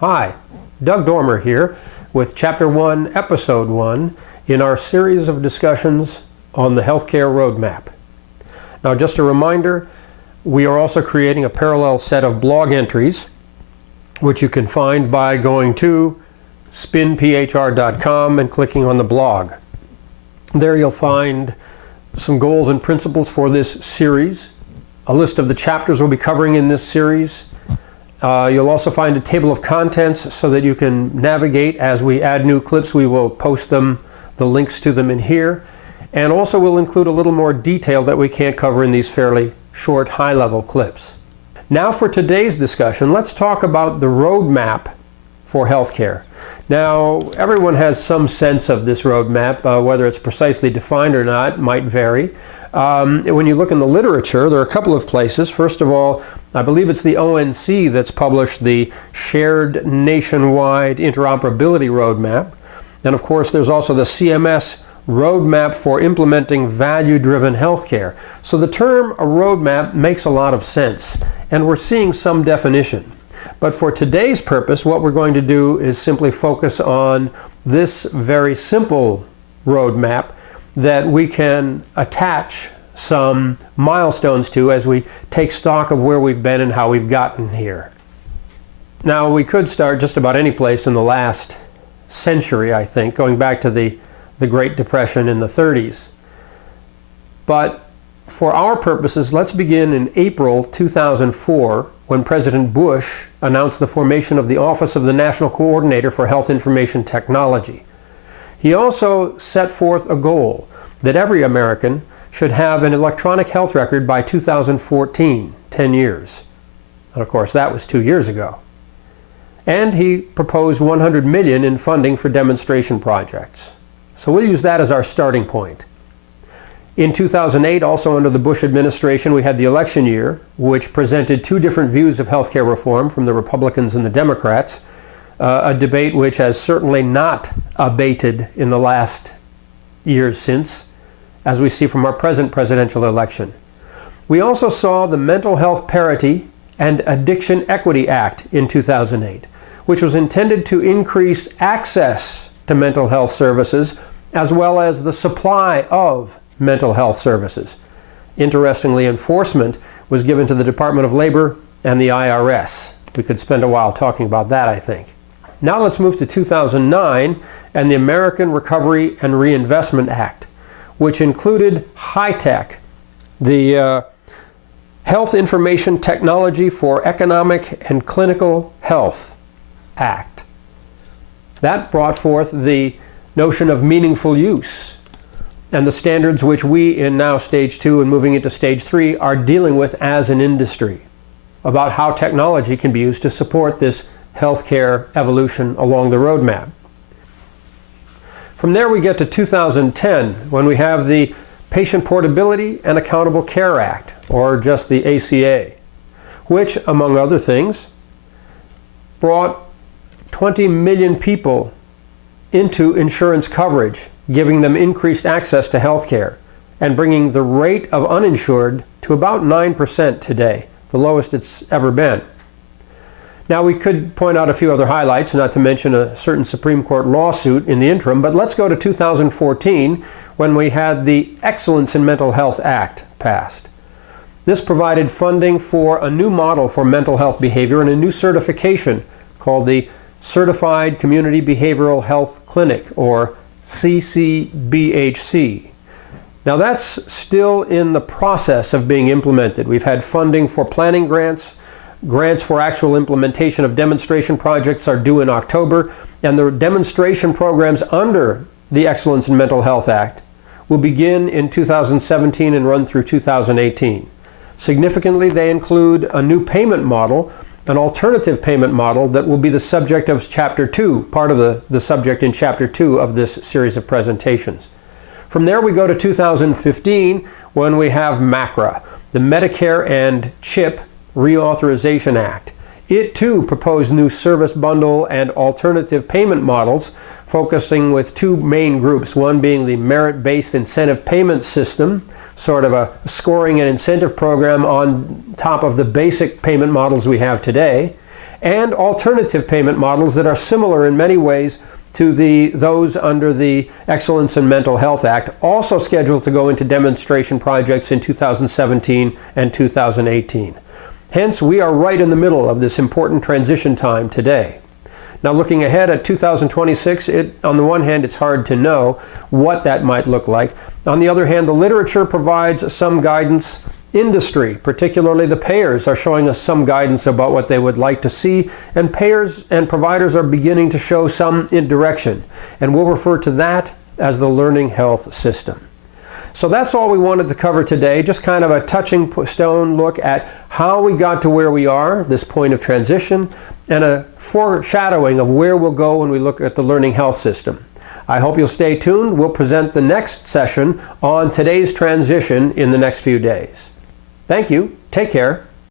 Hi, Doug Dormer here with Chapter 1, Episode 1 in our series of discussions on the healthcare roadmap. Now, just a reminder, we are also creating a parallel set of blog entries, which you can find by going to spinphr.com and clicking on the blog. There you'll find some goals and principles for this series, a list of the chapters we'll be covering in this series. You'll also find a table of contents so that you can navigate. As we add new clips, we will post them, the links to them in here. And also we'll include a little more detail that we can't cover in these fairly short, high-level clips. Now for today's discussion, let's talk about the roadmap for healthcare. Now, everyone has some sense of this roadmap, whether it's precisely defined or not, might vary. When you look in the literature, there are a couple of places. First of all, I believe it's the ONC that's published the Shared Nationwide Interoperability Roadmap. And of course, there's also the CMS Roadmap for Implementing Value-Driven Healthcare. So the term a roadmap makes a lot of sense, and we're seeing some definition. But for today's purpose, what we're going to do is simply focus on this very simple roadmap that we can attach some milestones to as we take stock of where we've been and how we've gotten here. Now, we could start just about any place in the last century, I think, going back to the Great Depression in the 30s. But for our purposes, let's begin in April 2004, when President Bush announced the formation of the Office of the National Coordinator for Health Information Technology. He also set forth a goal that every American should have an electronic health record by 2014, 10 years. And of course, that was 2 years ago. And he proposed $100 million in funding for demonstration projects. So we'll use that as our starting point. In 2008, also under the Bush administration, we had the election year, which presented two different views of healthcare reform from the Republicans and the Democrats, a debate which has certainly not abated in the last years since, as we see from our present presidential election. We also saw the Mental Health Parity and Addiction Equity Act in 2008, which was intended to increase access to mental health services as well as the supply of mental health services. Interestingly, enforcement was given to the Department of Labor and the IRS. We could spend a while talking about that, I think. Now let's move to 2009 and the American Recovery and Reinvestment Act, which included HITECH, the Health Information Technology for Economic and Clinical Health Act. That brought forth the notion of meaningful use and the standards which we in now stage 2 and moving into stage 3 are dealing with as an industry about how technology can be used to support this healthcare evolution along the roadmap. From there we get to 2010 when we have the Patient Portability and Accountable Care Act, or just the ACA, which, among other things, brought 20 million people into insurance coverage, giving them increased access to health care and bringing the rate of uninsured to about 9% today, the lowest it's ever been. Now, we could point out a few other highlights, not to mention a certain Supreme Court lawsuit in the interim, but let's go to 2014 when we had the Excellence in Mental Health Act passed. This provided funding for a new model for mental health behavior and a new certification called the Certified Community Behavioral Health Clinic, or CCBHC. Now that's still in the process of being implemented. We've had funding for planning grants. Grants for actual implementation of demonstration projects are due in October, and the demonstration programs under the Excellence in Mental Health Act will begin in 2017 and run through 2018. Significantly, they include a new payment model, an alternative payment model that will be the subject of Chapter 2, part of the subject in Chapter 2 of this series of presentations. From there we go to 2015 when we have MACRA, the Medicare and CHIP Reauthorization Act. It too proposed new service bundle and alternative payment models, focusing with two main groups, one being the merit-based incentive payment system, sort of a scoring and incentive program on top of the basic payment models we have today, and alternative payment models that are similar in many ways to those under the Excellence in Mental Health Act, also scheduled to go into demonstration projects in 2017 and 2018. Hence, we are right in the middle of this important transition time today. Now, looking ahead at 2026, on the one hand, it's hard to know what that might look like. On the other hand, the literature provides some guidance. Industry, particularly the payers, are showing us some guidance about what they would like to see, and payers and providers are beginning to show some direction. And we'll refer to that as the learning health system. So that's all we wanted to cover today, just kind of a touching stone look at how we got to where we are, this point of transition, and a foreshadowing of where we'll go when we look at the learning health system. I hope you'll stay tuned. We'll present the next session on today's transition in the next few days. Thank you. Take care.